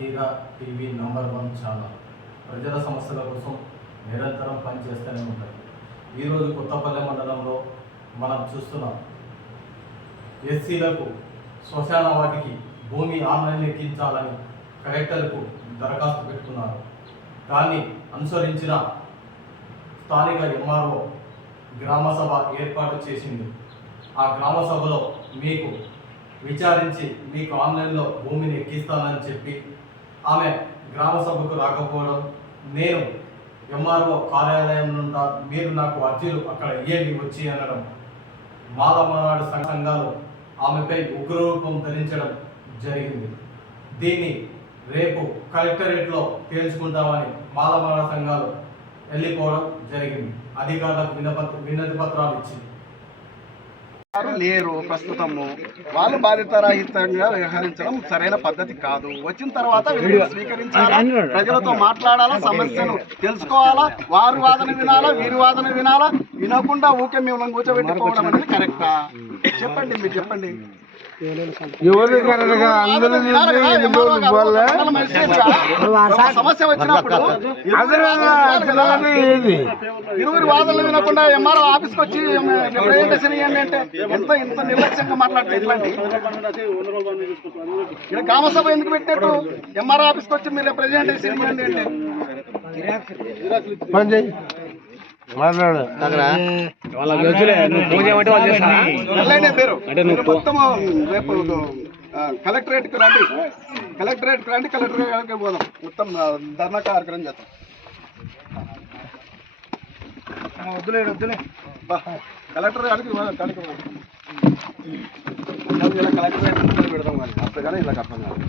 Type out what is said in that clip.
Akira TV number 1 channel ప్రజల సమస్యల కోసం నిరంతరం పనిచేస్తూనే ఉంటాయి. ఈరోజు కొత్తపల్లి మండలంలో మనం చూస్తున్నాం. ఎస్సీలకు శ్మశాన వాటికి భూమి ఆన్లైన్ ఎక్కించాలని కలెక్టర్కు దరఖాస్తు పెట్టుకున్నారు. దాన్ని అనుసరించిన స్థానిక ఎంఆర్ఓ గ్రామ సభ ఏర్పాటు చేసింది. ఆ గ్రామ సభలో మీకు విచారించి మీకు ఆన్లైన్లో భూమిని ఎక్కిస్తానని చెప్పి ఆమె గ్రామ సభకు రాకపోవడం, నేను ఎంఆర్ఓ కార్యాలయం నుండి మీరు నాకు అర్జీలు అక్కడ ఇయ్యండి వచ్చి అనడం, మాలమనాడు సంఘాలు ఆమెపై ఉగ్రరూపం ధరించడం జరిగింది. దీన్ని రేపు కలెక్టరేట్లో తేల్చుకుంటామని మాలమనాడు సంఘాలు వెళ్ళిపోవడం జరిగింది. అధికారులకు వినతి పత్రాలు ఇచ్చి లేరు. ప్రస్తుతము వాళ్ళు బాధితరహితంగా వ్యవహరించడం సరైన పద్ధతి కాదు. వచ్చిన తర్వాత స్వీకరించాలా, ప్రజలతో మాట్లాడాలా, సమస్యను తెలుసుకోవాలా, వారి వాదన వినాలా, వీరి వాదన వినాలా. వినకుండా ఊకే మేము కూర్చోబెట్టుకోవడం అనేది కరెక్టా? చెప్పండి, మీరు చెప్పండి. సమస్య వచ్చినప్పుడు ఇరువురి వాదనలు వినకుండా ఎంఆర్ఓ ఆఫీస్కి వచ్చి రిప్రజెంటేషన్ ఇవ్వండి అంటే ఇంత నిర్లక్ష్యంగా మాట్లాడితే ఎట్లాంటి? ఇక్కడ గ్రామ సభ ఎందుకు పెట్టినట్టు? ఎంఆర్ఓ ఆఫీస్కి వచ్చి మీరు రిప్రజెంటేషన్ ఇవ్వండి అంటే మొత్తం రేపు కలెక్టరేట్కి రండి, కలెక్టరేట్కి పోదాం. మొత్తం ధర్నా కార్యక్రమం చేస్తాం. వద్దులే కలెక్టర్ గారికి కలెక్టరేట్ పెడదాం. కానీ అప్పుడు కానీ ఇలా అర్థం కాదు.